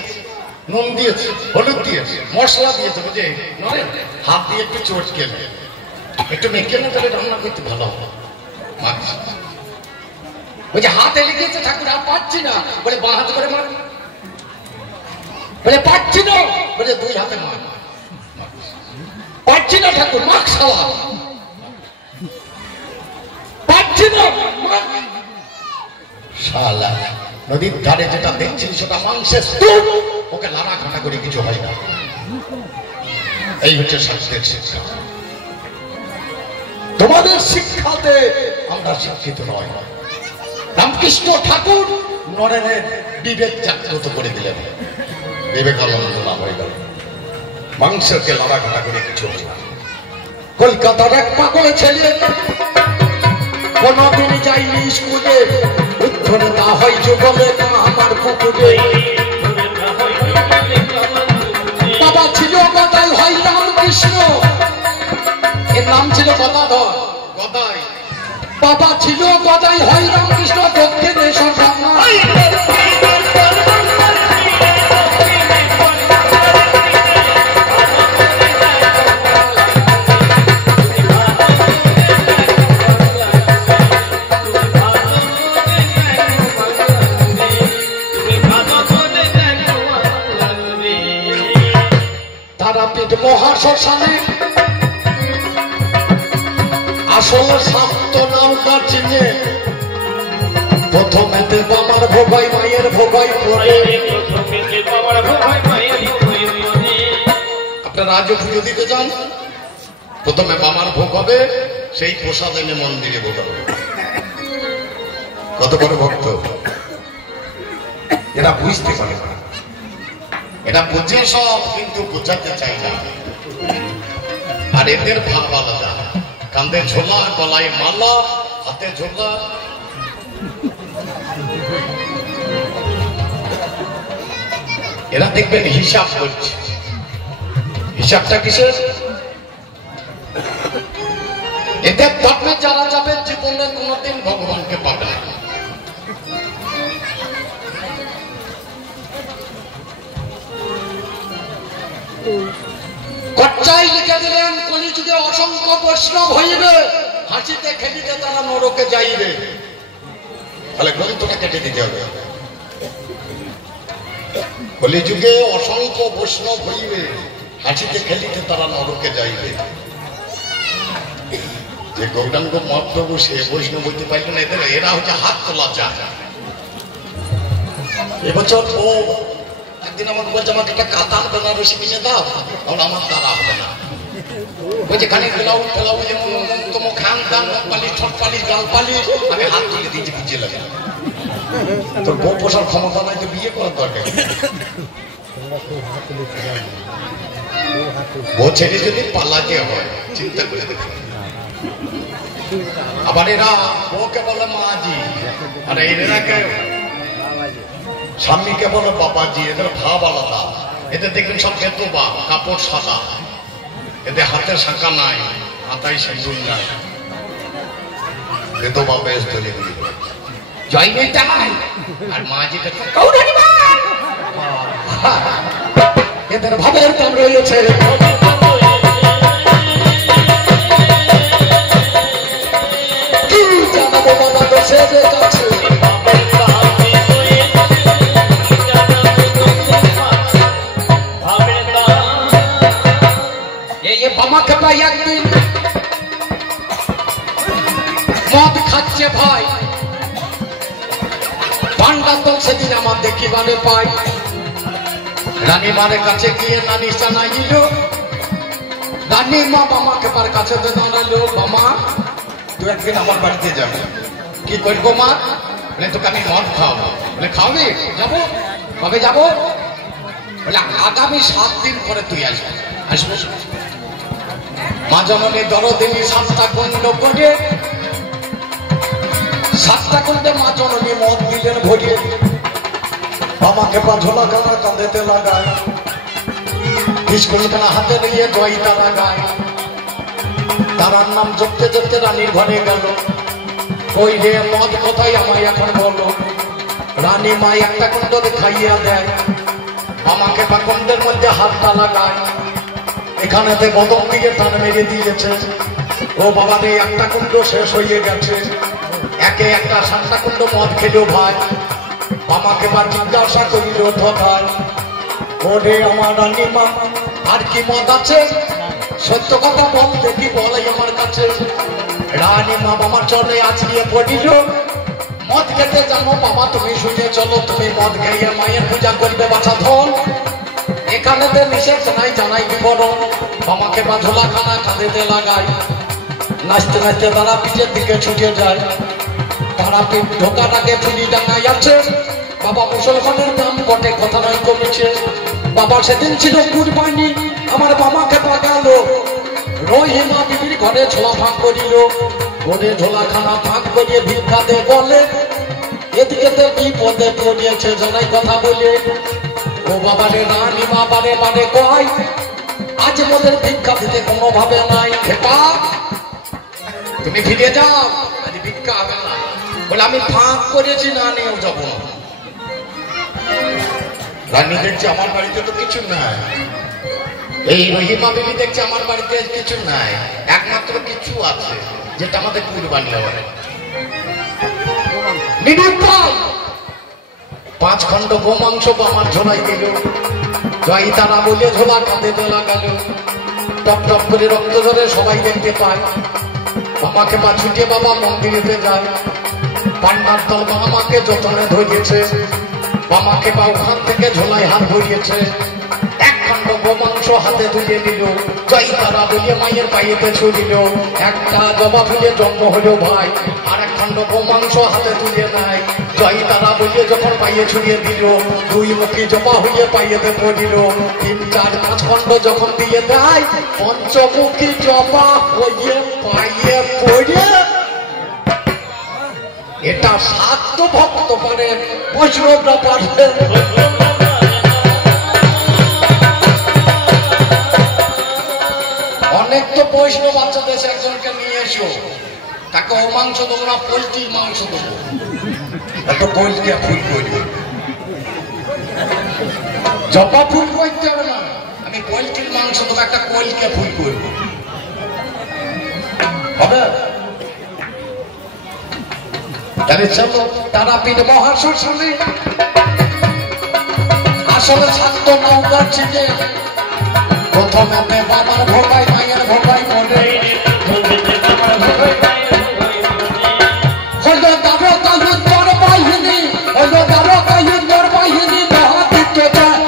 নুন দিয়েছে, হলুদ দিয়েছে, মশলা দিয়েছে। বুঝে নরেন, হাত দিয়ে একটু চটকে একটু মেখে না, তাহলে রান্না করতে ভালো হবে। বলছে, হাত এলে দিয়েছে ঠাকুর, আর পাচ্ছি না। বলে, বাঁ হাতে করে মার। বলে, পাচ্ছি না। বলে, 2 হাতে মার। পাচ্ছি না ঠাকুর, মাছ খাওয়া পাচ্ছি না। শালা নদীর ধারে যেটা দেখছি সেটা মাংসের স্তূপ, ওকে লাড়া ঘাটা করে কিছু হয় না। এই হচ্ছে শাস্ত্রের শিক্ষা। তোমাদের শিক্ষাতে আমরা শিক্ষিত নয়। রামকৃষ্ণ ঠাকুর নরেনের বিবেক জাগ্রত করে দিলেন, বিবেকানন্দ নাম হয়ে গেল। মাংসকে লাড়া ঘাটা করে কিছু হয় না। কলকাতার এক পাগলে ছেলে কোনদিন যাইনি স্কুলে, উদ্ধরে তা হয় যুগলে না আমার পুকুরে। বাবা ছিল গদাই, হয় রামকৃষ্ণ, এর নাম ছিল গদাধর। গদাই বাবা ছিল গদাই, হয় রামকৃষ্ণ, দক্ষিণে সন্ধ্যা। তারাপীঠ মহাশ্মশানে আসল সাপ্ত নৌকা চিনে, প্রথমেতে বাবার ভোগাই মায়ের ভোগাই পড়ে। আপনারা আজও পুজো দিতে যান, প্রথমে বাবার ভোগ হবে, সেই প্রসাদ এনে মন্দিরে ভোগ হবে। কত বড় ভক্ত এরা বুঝতে পারে না, এটা বুঝে সব, কিন্তু বোঝাতে চাই না। আর এদের ভাব আলাদা, কান্দে ঝোলা, গলায় মালা, হাতে ঝোলা। এরা দেখবেন হিসাব করছে। হিসাবটা কিসের? এদের ধর্মে যারা যাবে জীবনে কোনোদিন ভগবানকে পাবে না। কচ্চাই লিখে দিলেন, কলিযুগে অসংখ্য বৈষ্ণব হইবে, হাসিতে খেলিতে তারা নরকে যাইবে। তাহলে গ্রন্থটা কেটে দিতে হবে। কলিযুগে অসংখ্য বৈষ্ণব হইবে, হাসিতে খেলিতে তারা নরকে যাইবে। যে গৌরাঙ্গ মহাপ্রভু সে বৈষ্ণব হইতে পারল না, এরা হচ্ছে হাত তোলা যা। এবছর ও একদিন আমাকে বলছে, আমাকে একটা কাতার বেনারসি কিনে দাও। আমার দ্বারা হবে না। বলছে খানি ব্লাউজ ফেলাউজ যেমন খান দান, পালিশ, ঠোঁট পালিশ, গাল পালিশ, আমি হাত তুলে দিয়েছি, বুঝিয়ে লাগে। তোর বউ পোষার ক্ষমতা নাই তো বিয়ে করার দরকার। বউ ছেড়ে যদি পালাতে হয়, চিন্তা করে দেখুন। আবার এরা বউকে বলে মাজি, আর এরাকে স্বামীকে বলে বাবাজি। এদের ভাব আলাদা। এদের দেখবেন সব বেতবা, কাপড় সাদা, এদের হাতে শাঁখা নাই, হাতায় সিঁদুর নাই, বেতবা বেশ ধরে দিয়ে জয় নেই। আর মাঝিটা এদের ভাবের দাম রয়েছে। কি জানাবো বাবা তো সে কাছে। বামাকে পাই একদিন মদ খাচ্ছে ভাই, পান্ডা তো সেদিন আমার দেখিবারে পাই। রানীমার কাছে গিয়ে নানি জানাইল, রানীমা বামাকে পার কাছে দাঁড়ালো, বামা তুই একদিন আমার বাড়িতে যাবে। কি করবো মা? বলে তোকে আমি মদ খাওয়াবো। বলে খাওয়াবি? যাবো। কবে যাবো? বলে আগামী 7 দিন পরে তুই আসবি। আসবো। মা জননী দরদিনী 7টা কুণ্ড করে, 7টা কুণ্ডে মা জননী মদ দিলেন ভরিয়ে। বামাকে পা ঝোলা কানা কাঁধেতে লাগায়, স্কুলখানা হাতে নিয়ে জয় তারা গায়। তারার নাম জপতে জপতে রানীর ঘরে গেল। ওই রে মদ কোথায় আমায় এখন বলো। রানী মা একটা কুণ্ডতে খাইয়া দেয়, বামাকে পা কুণ্ডের মধ্যে হাতটা লাগায়। এখানেতে বদল দিয়ে টান মেরে দিয়েছে। ও বাবা রে, একটা কুণ্ড শেষ হয়ে গেছে। একে একটা 7টা কুণ্ড মদ খেলো ভাই। আমাকে বা জিজ্ঞাসা করিল ধোকায়, ওরে আমার রানীমা আর কি মদ আছে? সত্য কথা বল দেখি বলাই আমার কাছে। রানী মা আমার চলে আছড়িয়ে পড়িল, মদ খেতে জানো বাবা তুমি শুনে চলো, তুমি মদ খাইয়ে মায়ের পূজা করবে বাছা ধন। এখানেতে নিষেধ নাই জানাই বিবরণ, বাবাকে বাঁধলা খানা কাঁদেতে লাগায়। নাচতে নাচতে তারা পিঠের দিকে ছুটে যায়, তারা পিঠ ঢোকার আগে ফুলি ডাঙায় আছে। বাবা মুসলমানের নাম বটে কথা নয় কমেছে, বাবা সেদিন ছিল কুরবানি আমার বাবাকে পাকালো। রহিমা বিবির ঘরে ছোলা ভাগ করিল, ঘরে ঝোলা খানা ভাগ করিয়ে ভিক্ষা দে বলে। এদিকে তো বিপদে পড়িয়েছে জানাই কথা বলে। ও বাবারে রানী মা বারে বারে কয়, আজ মোদের ভিক্ষা দিতে কোনো ভাবে নাই। খেপা তুমি ফিরে যাও, আজ ভিক্ষা হবে না। বলে আমি ফাঁক করেছি না নিয়েও যাব না। রানী দেখছে আমার বাড়িতে তো কিছু নাই, এই রহিমা বিবি দেখছে আমার বাড়িতে কিছু নাই, একমাত্র কিছু আছে যেটা আমাদের কুরবানি হবে। 5 খন্ড গোমাংস আমার ঝোলাই দিল, জয় তারা বলে ঝোলা কাঁদে তোলা গেল। টপ টপ করে রক্ত ধরে সবাই দেখতে পায়। বাবাকে পা ছুটে বাবা মন্দিরেতে যায়, পান্ডার দল মামাকে যতনে ধরিয়েছে। বাবাকে পা ওখান থেকে ঝোলাই হাত ধরিয়েছে, 1 খন্ড গোমাংস হাতে তুলে নিল, জয় তারা বলে মায়ের পায়েতে ছুড়িল। একটা জবা ফুলে জন্ম হলো ভাই, আর 1 খন্ড গোমাংস হাতে তুলে নেয়, জয় তারা বলে যখন পায়ে ছুড়িয়ে দিল। 2 মুখী জবা হয়ে পায়েতে পড়িল, 3, 4, 5 খন্ড যখন দিয়ে দেয়, পঞ্চমুখী জবা হয়ে পায়ে পড়ে। এটা সাধ্য ভক্ত পারে, বৈষ্ণবরা পারে। অনেক তো বৈষ্ণব বাচ্চা দেশে একজনকে নিয়ে এসো, তাকে ও মাংস দেবো না, পোলট্রির মাংস দেবো, একটা পোলট্রি ফুল করবে। জবা ফুল করতে হবে না, আমি পোলট্রির মাংস দেবো, একটা কোলকে ফুল করবো, হবে? তাহলে চলো তারাপীঠ মহাশ্মশানে। আসলে ছাত্র নৌকার ছিটে প্রথমে বাবার ভোগাই মায়ের ভোগাই মনে হলো দ্বারকা যুদ্ধর বাহিনী, হলো দ্বারকা যুদ্ধর বাহিনী মহাদিত্য যায়।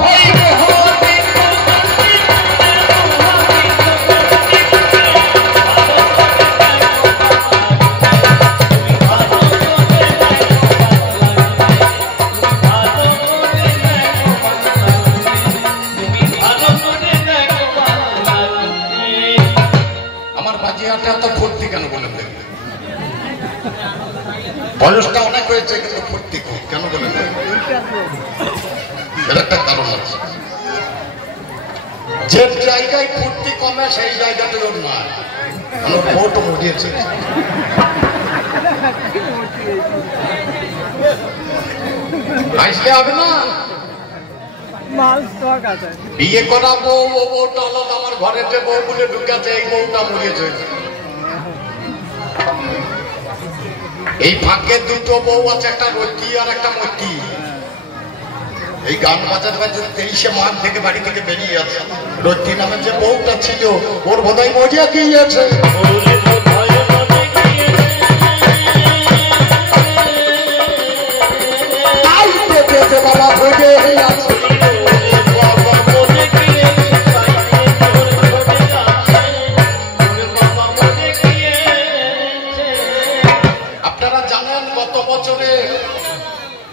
বয়সটা অনেক হয়েছে কিন্তু ফুর্তি খুব, কেন বলেন? এর একটা কারণ আছে, যে জায়গায় ফুর্তি কমে সেই জায়গাতে ওর না ভোট মুড়িয়েছে। আসলে হবে না, বিয়ে করা বউ, ও বউটা আলাদা, আমার ঘরেতে বউ বলে ঢুকাছে, এই বউটা মুড়িয়েছে। এই ভাগ্যের 2টো বউ আছে, একটা রতি আর একটা মতি। এই গান বাজাতে বাজাতে 23শে মাঘ থেকে বাড়ি থেকে বেরিয়ে আছে। রতি নামে যে বউটা ছিল ওর বোধহয় মরিয়া গিয়েছে। বাবা ভোগে আছে,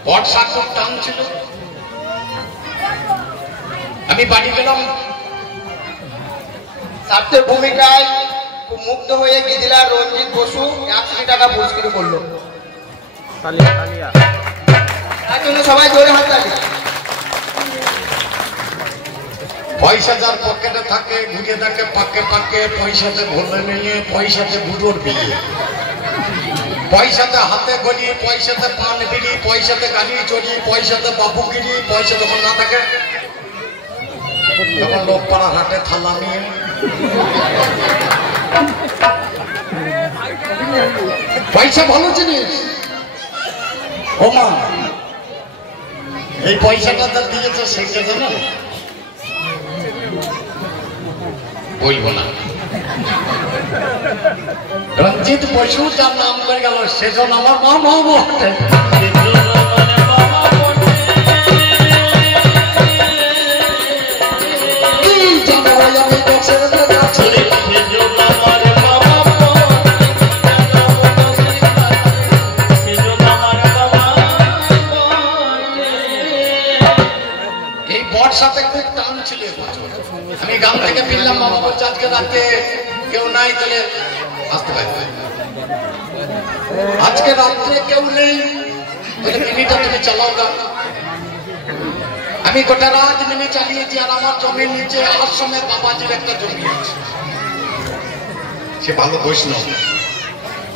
বর্ষা খুব টান ছিল। আমি বাড়ি গেলাম, ছাত্রের ভূমিকায় খুব মুগ্ধ হয়ে গিদিলার রঞ্জিত বসু 100 টাকা পুরস্কৃত করলো। তার জন্য সবাই জোরে হাত তালি। পয়সা যার পকেটে থাকে ঘুরে থাকে পাকে পাকে, পয়সাতে ভরে নিয়ে, পয়সাতে বুড়োর বিয়ে, পয়সাতে হাতে গড়ি, পয়সাতে পান বিড়ি, পয়সাতে গাড়ি চড়ি, পয়সাতে বাবুগিরি। পয়সা যখন না থাকে তখন লোক পাড়া হাটে থালা নিয়ে। পয়সা ভালো জিনিস। ও মা, এই পয়সাটা তার দিয়েছে সেটা না বলবো না। রঞ্জিত বসু যার নাম করে গেল সেজন আমার মামা বটে। এই বর্ষাতে খুব টান ছিল আমি গ্রাম থেকে ফিরলাম মামা বলছে আজকে রাতে কেউ নাই তাহলে আসতে পারবে আজকে রাত্রে কেউ নেই তাহলে মিনিটা তুমি চালাও না আমি গোটা রাত মিনি চালিয়েছি আর আমার জমির নিচে আশ্রমে বাবাজির একটা জমি আছে সে ভালো বৈষ্ণব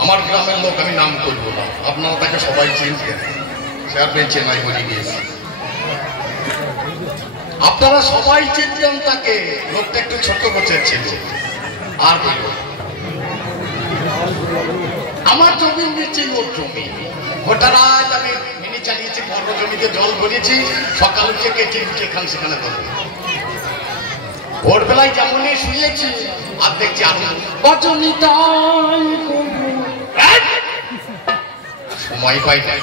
আমার গ্রামের লোক আমি নাম করবো না আপনারা তাকে সবাই চিনছেন সে আর বেঁচে নাই বলে গিয়েছে আপনারা সবাই চিনতেন তাকে লোকটা একটু ছোট গোছের ছিল আর বলবো আমার জমির নিচে ওর জমি গোটা রাত আমি মিনি চালিয়েছি বড় জমিতে জল ভরেছি সকাল উঠে কেটে এখান সেখানে ধরো ভোরবেলায় যেমনই শুয়েছি আর দেখছি সময় পাই নাই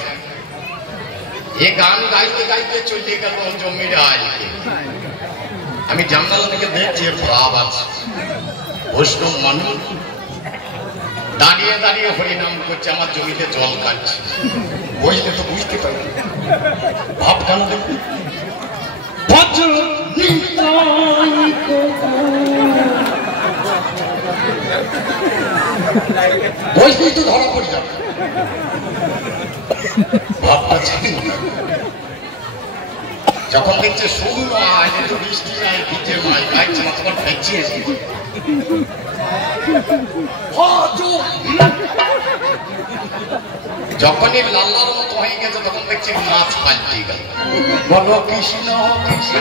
এ গান গাইতে গাইতে চলে গেল জমির আইকে আমি জানলা থেকে দেখছি ভাব আছে বৈষ্ণব মানুষ দাঁড়িয়ে দাঁড়িয়ে হরিনাম করছে আমার জমিতে জল কাটছে বইলে তো বুঝতে পারি ভাব কেন দেখুন বইলেই তো ধরা পড়ে যাবে ভাবটা ছিল যখন দেখছে শুরু নয় কিন্তু বৃষ্টি নাই ভিজে নয় গাইছে না তখন ভেজিয়েছে যখনই লাল্লার মতো হয়ে গেছে তখন দেখছি মাছ পাল্টে গেল বলো কৃষ্ণ কৃষ্ণ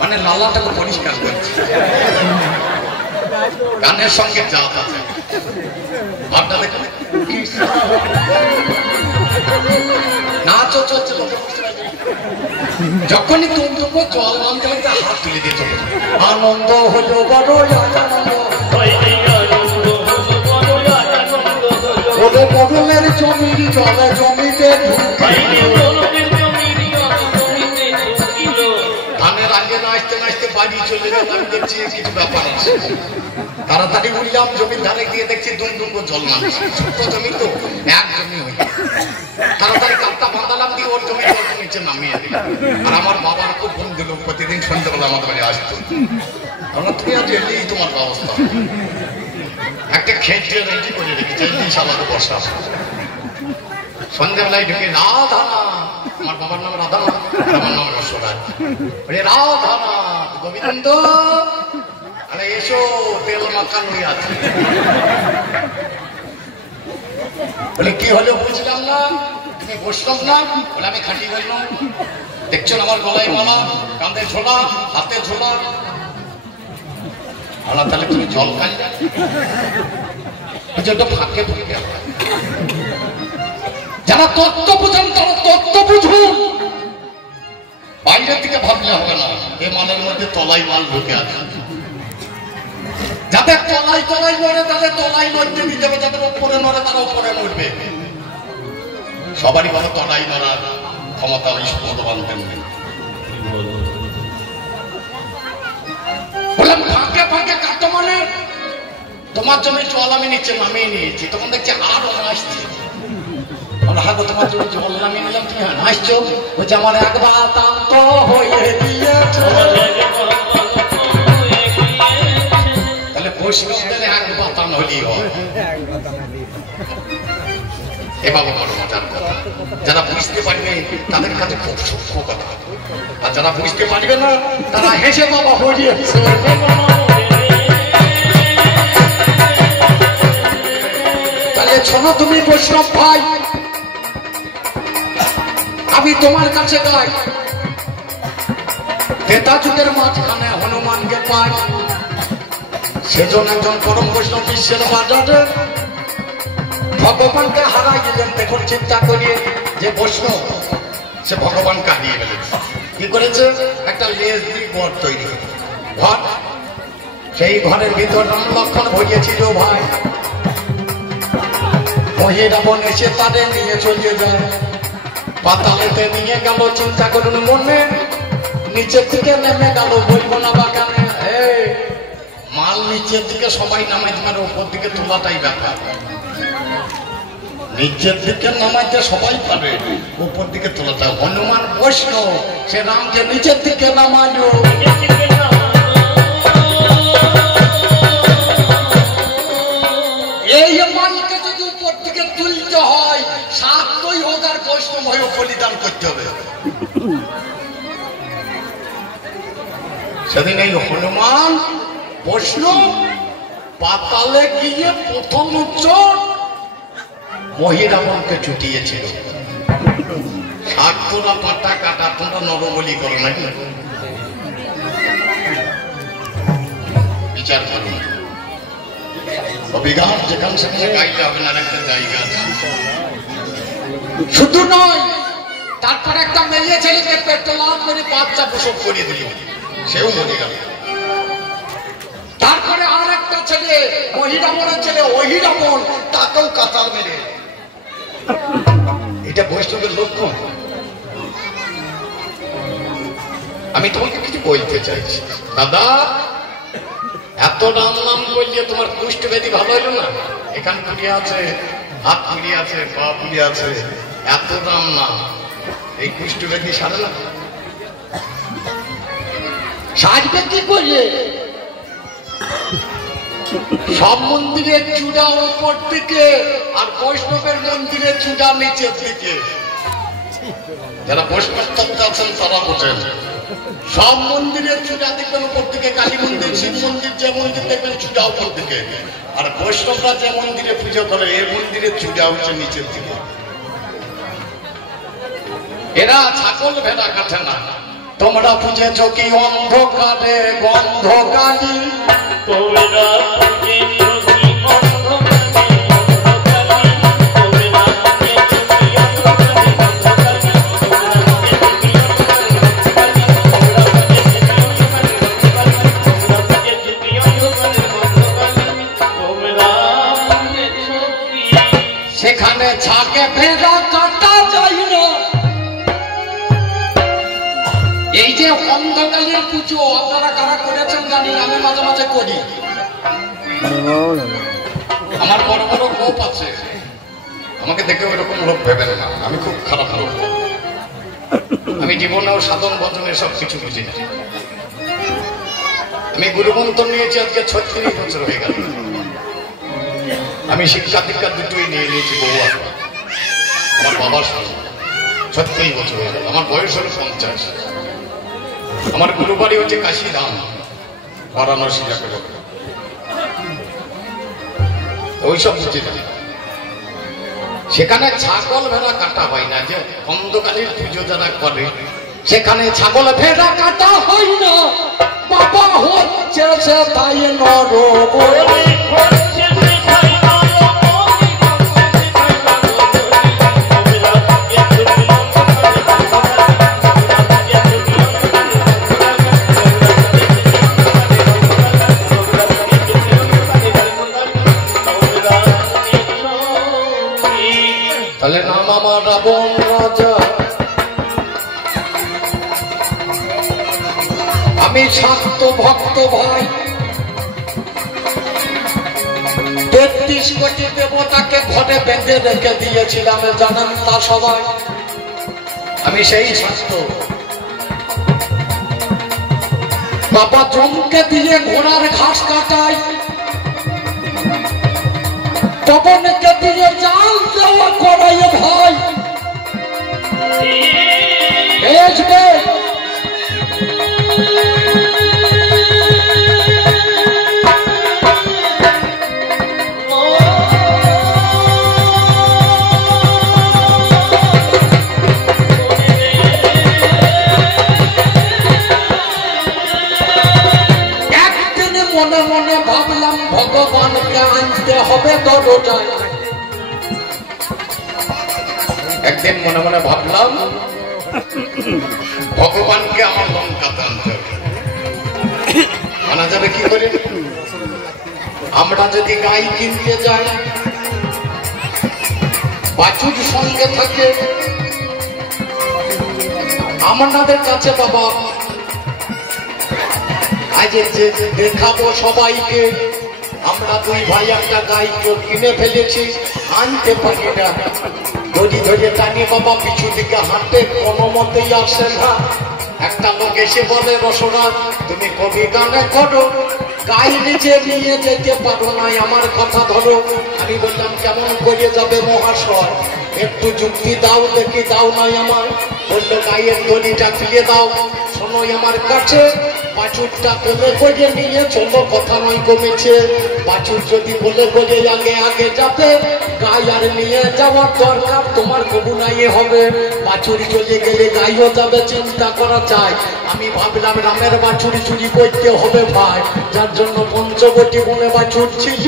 মানে লাল্লাটাকে পরিষ্কার করছে গানের সঙ্গে জাত আছে ভাবটা দেখলে নাচও চলছে যখনই তুমটুকু জল নামতে লাগছে হাত তুলে দিয়ে চলে আনন্দ হলো বড় বদলের জমির জলে জমিতে ধানের আগে নাচতে নাচতে বাড়ি চলে গেল আমি দেখছি কিছু ব্যাপার আছে তাড়াতাড়ি উঠলাম জমির ধারে গিয়ে দেখছি দুমদুম জল নামছে ছোট্ট জমি তো এক জমি হয়ে তাড়াতাড়ি কাপটা বাঁধালাম দিয়ে ওর জমি জল নিচে নামিয়ে দিলাম আর আমার বাবার খুব বন্ধু লোক প্রতিদিন সন্ধ্যাবেলা আমাদের বাড়ি আসতো কারণ তুমি আজ এলেই তোমার ব্যবস্থা একটা খেতে রেডি করে রেখেছে সালাতে বর্ষা সন্ধ্যাবেলায় ঢুকে রাধানা আমার বাবার নাম রাধানা আমার নাম রসরাজ রাধানা গোবিন্দ আরে এসো তেল মাখানো আছে বলে কি হলো বুঝলাম না তুমি বসলাম না বলে আমি খাটি বললাম দেখছো আমার গলায় মালা কাঁধে ঝোলা হাতে ঝোলা আল্লাহ তাহলে তুমি জল খাই ফাঁকে ফুঁকে যারা তত্ত্ব বুঝেন তারা তত্ত্ব বুঝুন বাইরের দিকে ভাবলে হবে না এ মালের মধ্যে তলাই মাল ঢুকে আছে যাদের তলাই তলাই নড়ে তাদের তলাই নড়তে দিতে হবে যাদের ওপরে নড়ে তারা ওপরে নড়বে সবারই ভালো তলাই নড়ার ক্ষমতা ওই ভগবান দেন বললাম ফাঁকে ফাঁকে কাটো মানে তোমার জন্য জল আমি নিচে নামিয়ে নিয়েছি তখন দেখছি আরো আসছে হাগো তোমার জন্য জল নামিয়ে নিলাম তুমি হাসছো বলছে আমার একবার তান্ত হয়ে দিয়েছে তাহলে বৈষ্ণবদের এক বাতান হলেই হয় এ বাবা বড় মজার কথা যারা বুঝতে পারবে তাদের কাছে খুব সূক্ষ্ম কথা আর যারা বুঝতে পারবে না তারা হেসে বাবা হরিয়েছে তাহলে শোনো তুমি বৈষ্ণব ভাই আমি তোমার কাছে গাই তেতা যুগের মাঝখানে হনুমানকে পাই সেজন একজন পরম বৈষ্ণব বিশ্বের বাজারে ভগবানকে হারাই গেলেন দেখুন চিন্তা করিয়ে যে বৈষ্ণব সে ভগবানকে হারিয়ে গেলেন কি করেছে? একটা লেজ দিয়ে ঘর তৈরি ঘর, সেই ঘরের ভিতর রাম লক্ষণ ভরিয়েছিল ভাই। মহিরাবণ এসে তাদের নিয়ে চলে যায়, পাতালেতে নিয়ে গেল। চিন্তা করুন মনে, নিচের দিকে নেমে গেল, বলবো না বাগানে মাল নিচের দিকে সবাই নামাইতে পারে, উপর দিকে তোলাটাই ব্যাপার। নিচের দিকে নামাইতে সবাই পারে, উপর দিকে তোলাটা। হনুমান বৈষ্ণব, সে রামকে নিচের দিকে নামালো। এই মালকে যদি উপর দিকে তুলতে হয়, সাতই হোক আর বৈষ্ণব হয়ে বলিদান করতে হবে। সেদিন এই হনুমান বৈষ্ণব পাতালে গিয়ে প্রথম উচ্চর মহিরাবণকে চুটিয়েছিল। শাক তোরা পাতা কাটা, তোমরা নরবলি করো নাকি? বিচার করুন। অভিঘাত যেখানে সেখানে গাইতে হবে না, একটা জায়গা আছে। শুধু নয়, তারপর একটা মেয়ে ছেলেকে পেট্রোল করে বাচ্চা প্রসব করিয়ে দিল, সেও মরে গেল। তারপরে আর একটা ছেলে, মহিরাবণের ছেলে অহিরাবণ, তাকেও কাতার মেরে। এটা বৈষ্ণবের লক্ষণ। আমি তোমাকে কিছু বলতে চাইছি দাদা, এত রাম নাম করলে তোমার কুষ্ঠ ব্যাধি ভালো হইল না? এখান পুড়ি আছে, হাত পুড়ি আছে, পা পুড়ি আছে, এত রাম নাম, এই কুষ্ঠ ব্যাধি সারে না? সাজবে কি করলে? সব মন্দিরের চূড়া উপর দিকে, আর বৈষ্ণবের মন্দিরের চূড়া নিচের দিকে। যারা বৈষ্ণব তত্ত্ব আছেন তারা বোঝেন। সব মন্দিরের চূড়া দেখবেন উপর দিকে, কালী মন্দির, শিব মন্দির, যে মন্দির দেখবেন চূড়া উপর দিকে। আর বৈষ্ণবরা যে মন্দিরে পুজো করে, এই মন্দিরের চূড়া হচ্ছে নিচের দিকে। এরা ছাগল ভেড়া কাটে না। তোমরা বুঝেছ কি অন্ধকারে গন্ধকালী? তোমরা সেখানে ছাকে ভেড়া কাটা যায় না। এই যে অন্ধকালের পুজো আপনারা কারা করেছেন জানি, আমি মাঝে মাঝে করি। আমার বড় বড় কোপ আছে, আমাকে দেখে ওইরকম লোক ভেবেন না, আমি খুব খারাপ লোক। আমি জীবনেও সাধন ভজন এসব কিছু বুঝি না। আমি গুরুমন্ত্র নিয়েছি আজকে 36 বছর হয়ে গেল। আমি শিক্ষা দীক্ষা দুটোই নিয়ে নিয়েছি বউয়া, আমার বাবার সঙ্গে 36 বছর হয়ে গেল। আমার বয়স হলো 50। আমার গুরু বাড়ি হচ্ছে কাশীধাম, বারাণসী যাকে বলে। ওইসব বুঝি না। সেখানে ছাগল ভেড়া কাটা হয় না। যে অন্ধকালীর পুজো যারা করে, সেখানে ছাগল ভেড়া কাটা হয় না। বাবা হচ্ছে সে তাই নর তাহলে নাম আমার রাবণ রাজা। আমি শাক্ত ভক্ত ভাই, 33 কোটি দেবতাকে ঘরে বেঁধে রেখে দিয়েছিলাম, জানেন তা সবাই। আমি সেই শাক্ত। বাবা জমকে দিয়ে ঘোড়ার ঘাস কাটাই, পবনকে দিয়ে জাল দেওয়া করাই ভাই। একদিন মনে মনে ভাবলাম ভগবানকে আনতে হবে দরজায়। একদিন মনে মনে ভাবলাম ভগবানকে আমার লঙ্কাতে আনতে হবে। আনা যাবে কি করে? আমরা যদি গাই কিনতে যাই, বাছুর সঙ্গে থাকে, আমাদের কাছে বাবা আজ যে দেখাবো সবাইকে আমরা দুই ভাই একটা গাই কিনে ফেলেছি, আনতে পারি না, দড়ি ধরে টানি বাবা পিছু দিকে হাঁটে, কোনো মতেই আসে না। একটা লোক এসে বলে, রসরাজ তুমি কবি গানে করো, গাই নিচে নিয়ে যেতে পারো নাই, আমার কথা ধরো। আমি বললাম কেমন করে যাবে মহাশয়, একটু যুক্তি দাও দেখি। দাও নাই আমার। বললো গায়ের দড়িটা খুলে দাও, শোনো আমার কাছে, বাছুরটা কোলে করে নিয়ে চলো, কথা নয় কমেছে। বাছুর যদি বলে বলে আগে আগে যাবে, গাই আর নিয়ে যাওয়ার দরকার তোমার কবু নাই হবে। বাছুর চলে গেলে গাইও যাবে, চিন্তা করা চাই। আমি ভাবলাম রামের বাছুর চুরি করতে হবে ভাই, যার জন্য পঞ্চবটি বনে বাছুর ছিল,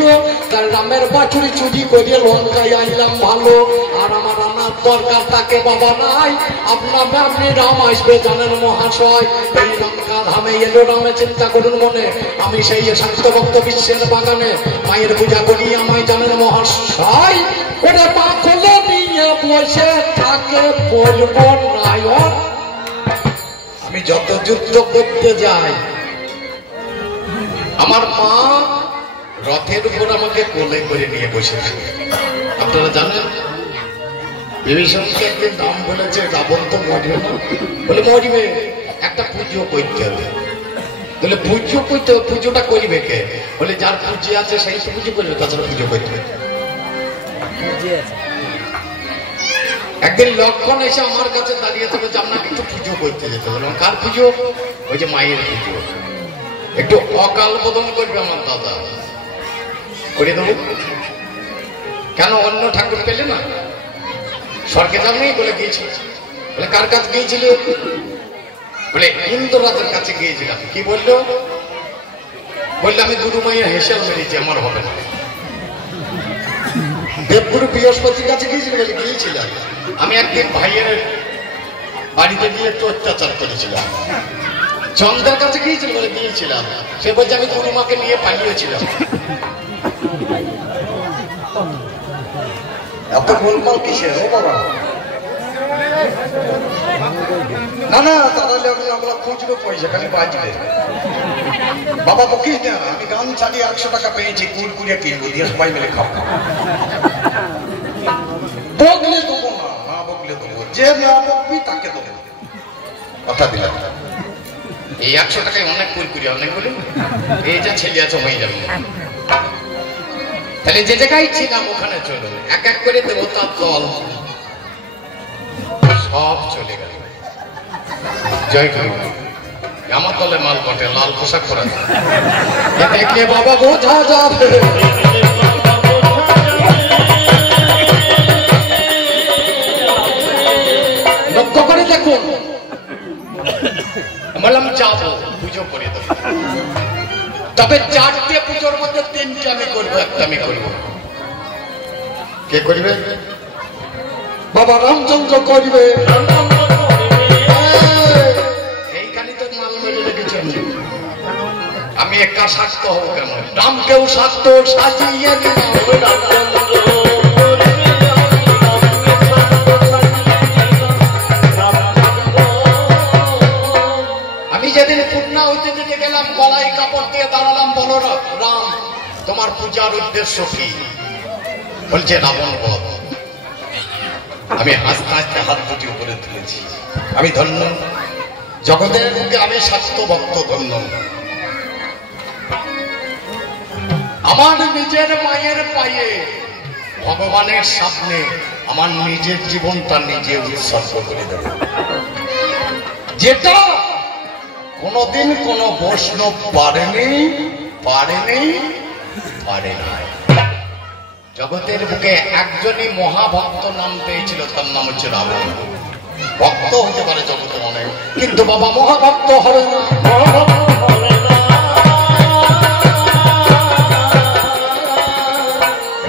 তার রামের বাছুর চুরি করে লঙ্কায় আনলাম ভালো। আর আমার আনার দরকার তাকে বাবা নাই, আপনি রাম আসবে জানেন মহাশয়। এই লঙ্কা ধামে এলো রামে, চিন্তা করুন মনে, আমি সেই শান্ত ভক্ত বিশ্বের বাগানে মায়ের পূজা করি, আমায় জানেন মহাশয়। ওটা পা খুলে নিয়ে বসে থাকে বলবো নায়ক। আমি যত যুদ্ধ করতে যাই, আমার মা রথের উপর আমাকে কোলে করে নিয়ে বসে থাকে। আপনারা জানেন বিভীষণকে একদিন দাম বলেছে, রাবণ তো মরবে না, বলে মরবে, একটা পুজো করতে হবে। বলে পুজো করতে হবে, পুজোটা করিবে কে? বলে যার পুজো আছে সেই তো পুজো করবে, তাছাড়া পুজো করবে। একদিন লক্ষণ এসে আমার কাছে দাঁড়িয়ে থাকে যে আপনাকে একটু পুজো করতে যেতে। বললাম কার পুজো? ওই যে মায়ের পুজো, একটু অকাল বোধন করবে আমার দাদা, করে দেবো। কেন অন্য ঠাকুর পেলে না? স্বর্গে যাও নেই বলে গিয়েছিল। বলে কার কাছে গিয়েছিল? বলে ইন্দ্ররাজের কাছে গিয়েছিলাম। কি বললো? বললে আমি গুরু মাইয়া হেসেল মেরেছি, আমার হবে না। দেবগুরু বৃহস্পতির কাছে গিয়েছিল? বলে গিয়েছিলাম। আমি একদিন ভাইয়ের বাড়িতে গিয়ে একটু অত্যাচার করেছিলাম। চন্দ্রের কাছে গিয়েছিল? বলে গিয়েছিলাম। সে বলছে আমি গুরুমাকে নিয়ে পালিয়েছিলাম। এত গোলমাল কিসের ও বাবা? না না, তাহলে আমরা খুচরো পয়সা খালি বাঁচবে। বাবা বকিস না, আমি গান চালিয়ে 100 টাকা পেয়েছি, কুড়কুড়ে কিনবো, দিয়ে সবাই মিলে খাবো। বকলে দেবো না, না বকলে দেবো, যে না বকবি তাকে দেবো, কথা দিলাম। এই 100 টাকায় অনেক কুড়কুড়ি, অনেক বলি এই যা ছেলে আছে হয়ে যাবে। তাহলে যে জায়গায় ছিলাম ওখানে চলো, এক এক করে দেবো, তার দল সব চলে গেল। জয় গুরু। আমার দলে মাল বটে, লাল পোশাক পরা দেখলে বাবা বোঝা যাবে। লক্ষ্য করে দেখুন, বললাম যাবো পুজো করে দেবো, তবে 4টে পুজোর মধ্যে 3টে আমি করবো, একটা আমি করবো। কে করবে? বাবা রামচন্দ্র করবে। এইখানে তো মাল মেরে রেখেছি আমি একা শাক্ত হবো কেন? রামকেও শাক্ত সাজিয়ে আমি যেদিন পূর্ণা হইতে দিতে গেলাম, গলায় কাপড় দিয়ে দাঁড়ালাম, বলো রাম তোমার পূজার উদ্দেশ্য কি? বলছে রাবণ বধ। আমি হাসতে হাসতে হাত দুটি উপরে তুলেছি। আমি ধন্য, জগতের বুকে আমি শাস্ত্র ভক্ত ধন্য। আমার নিজের মায়ের পায়ে ভগবানের সামনে আমার নিজের জীবনটা নিজে উৎসর্গ করে দেব, যেটা কোনদিন কোন বৈষ্ণব পারেনি, পারে নাই। জগতের বুকে একজনই মহাভক্ত নাম পেয়েছিল, তার নাম হচ্ছে রাবণ। ভক্ত হতে পারে জগতের অনেক, কিন্তু বাবা মহাভক্ত হবে না।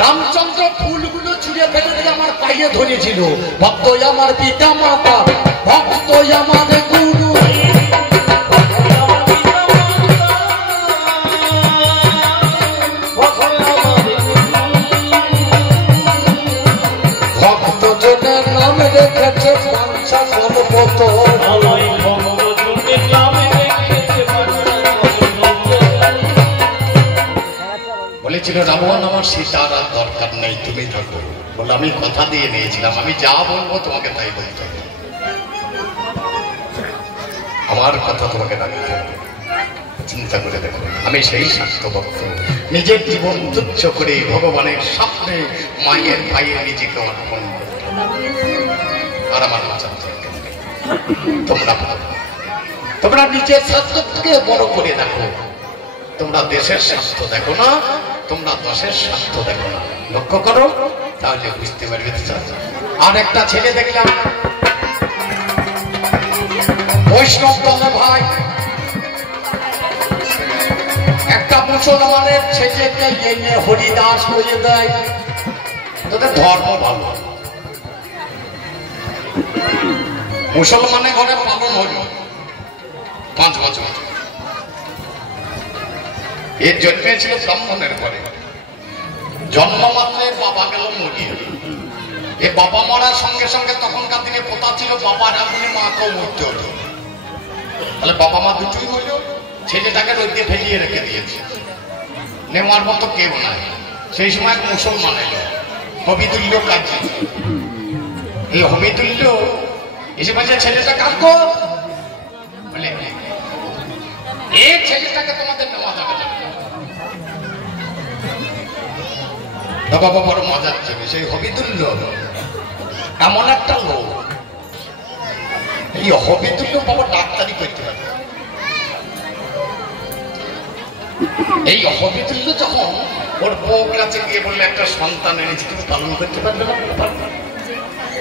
রামচন্দ্র ফুলগুলো ছুঁড়ে ফেলে দিয়ে আমার পায়ে ধরেছিল। ভক্ত আমার পিতা মাতা, ভক্ত আমার গুরু ভক্ত জনের নাম রেখেছে পাঞ্চা পর্বত বলেছিল রাবণ আমার সীতার আর দরকার নেই তুমি থাকো বলে আমি কথা দিয়ে নিয়েছিলাম আমি যা বলবো তোমাকে তাই বলতে হবে আমার কথা তোমাকে রাখতে হবে চিন্তা করে দেখো আমি সেই স্বার্থভক্ত নিজের জীবন তুচ্ছ করে ভগবানের সামনে মায়ের ভাইয়ের নিজেকে অর্পণ করতে আর আমার বাঁচার দরকার নেই তোমরা নিজের স্বার্থকে বড় করে দেখো তোমরা দেশের স্বার্থ দেখো না তোমরা দশের স্বার্থ দেখো না লক্ষ্য করো তাহলে বুঝতে পারবে আর একটা ছেলে দেখলাম বৈষ্ণব দলে ভাই একটা মুসলমানের ছেলেকে এনে হরিদাস করে দেয় তোদের ধর্ম ভালো মুসলমানের ঘরে পালন হল 5 বছর এর জন্মেছিল ব্রাহ্মণের ঘরে জন্মমাত্রের বাবা গেল মরিয়ে এ বাবা মরার সঙ্গে সঙ্গে তখনকার দিনে কথা ছিল বাবার আগুনে মাকেও মরতে হতো তাহলে বাবা মা দুটোই হইল ছেলেটাকে রোদে ফেলিয়ে রেখে দিয়েছে নেওয়ার মতো কেউ নাই সেই সময় মুসলমান এলো হবিতুল্য কাজী এই হবিতুল্য এসে বলছে ছেলেটা কাঁদো বলে এই ছেলেটাকে তোমাদের নেওয়া যাবে না বাবা বড় মজার ছিল সেই হবিতুল্য এমন একটা লোক এই হবিতুল্য বাবা ডাক্তারি করতে পারে এই হবিতুল্য যখন ওর বউ কাছে গিয়ে বললে একটা সন্তান এনেছি তুমি পালন করতে পারবে না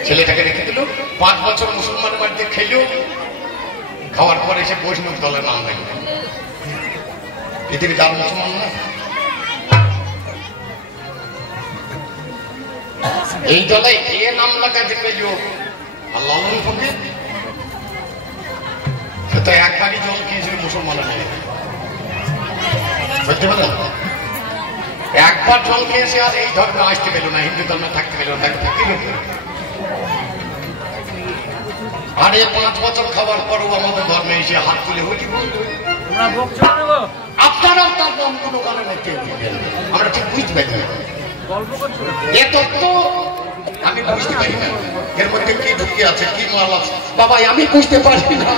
ছেলেটাকে রেখে দিল 5 বছর মুসলমানের বাড়িতে খেলো খাওয়ার পরে এসে বৈষ্ণব দলের নাম দেখল পৃথিবীতে আর মুসলমান না এই দলে এ নাম লাগাতে পেল আল্লাহ ফকির সে তো একবারই জল খেয়েছিল মুসলমানের বুঝতে পারলেন একবার জল খেয়েছে আর এই ধর্মে আসতে পেল না হিন্দু ধর্মে থাকতে পেল না আর এই 5 বছর খাবার পরও আমাদের ধর্মে এসে হাত তুলে হইতে আপনারাও তার নামগুলো গানে নিতে আমরা ঠিক বুঝতে পারি এ তত্ত্ব আমি বুঝতে পারি না এর মধ্যে কি ঢুকে আছে কি মাল আছে বাবা আমি বুঝতে পারি না